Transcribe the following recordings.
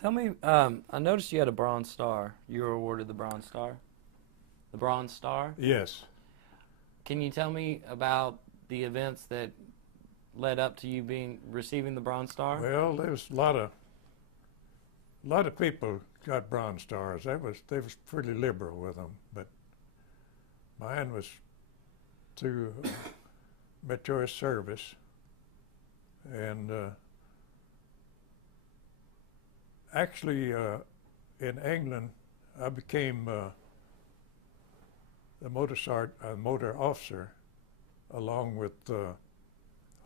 Tell me, I noticed you had a Bronze Star. You were awarded the Bronze Star. The Bronze Star? Yes. Can you tell me about the events that led up to you being receiving the Bronze Star? Well, there was a lot of people got Bronze Stars. They was pretty liberal with them, but mine was through meritorious service, and actually in England I became a motor officer along with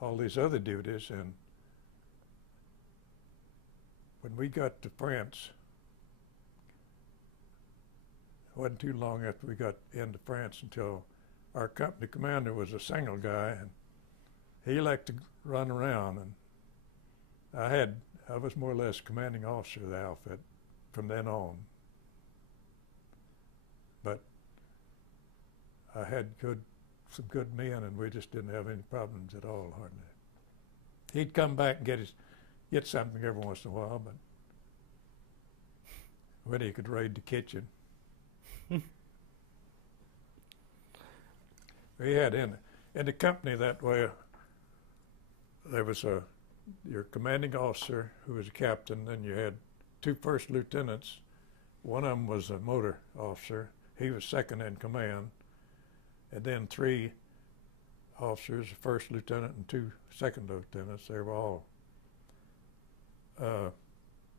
all these other duties. And when we got to France, it wasn't too long after we got into France until our company commander was a single guy, and he liked to run around, and I was more or less commanding officer of the outfit from then on. But I had some good men, and we just didn't have any problems at all, hardly. He'd come back and get something every once in a while, but when he could raid the kitchen. We had in the company that way, there was your commanding officer who was a captain, then you had two first lieutenants. One of them was a motor officer. He was second in command. And then three officers, a first lieutenant and two second lieutenants. They were all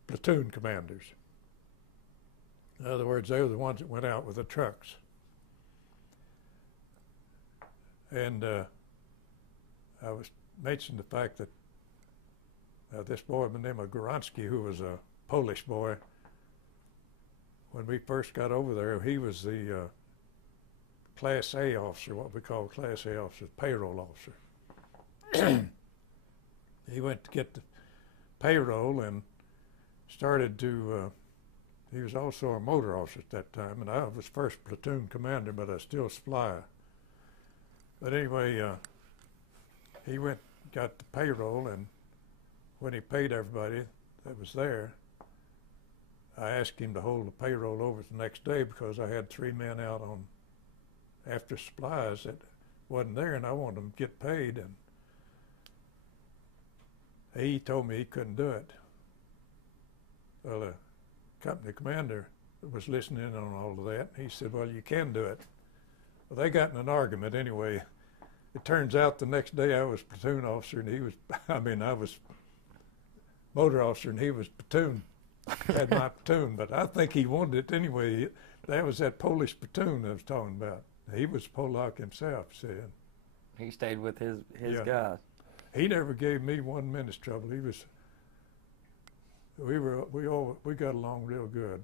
platoon commanders. In other words, they were the ones that went out with the trucks. And I was mentioning the fact that this boy by the name of Goronsky, who was a Polish boy, when we first got over there, he was the Class A officer, what we call Class A officer, payroll officer. He went to get the payroll and started to, he was also a motor officer at that time, and I was first platoon commander, but I still supply. But anyway, he got the payroll, and when he paid everybody that was there, I asked him to hold the payroll over the next day because I had three men out on after supplies that wasn't there, and I wanted them to get paid. And he told me he couldn't do it. Well, the company commander was listening in on all of that. He said, "Well, you can do it." Well, they got in an argument anyway. It turns out the next day I was platoon officer, and he was, I was motor officer, and he was platoon, had my platoon. But I think he wanted it anyway. That was that Polish platoon I was talking about. He was Polak himself, said. He stayed with his Yeah. guys. He never gave me 1 minute's trouble. We got along real good.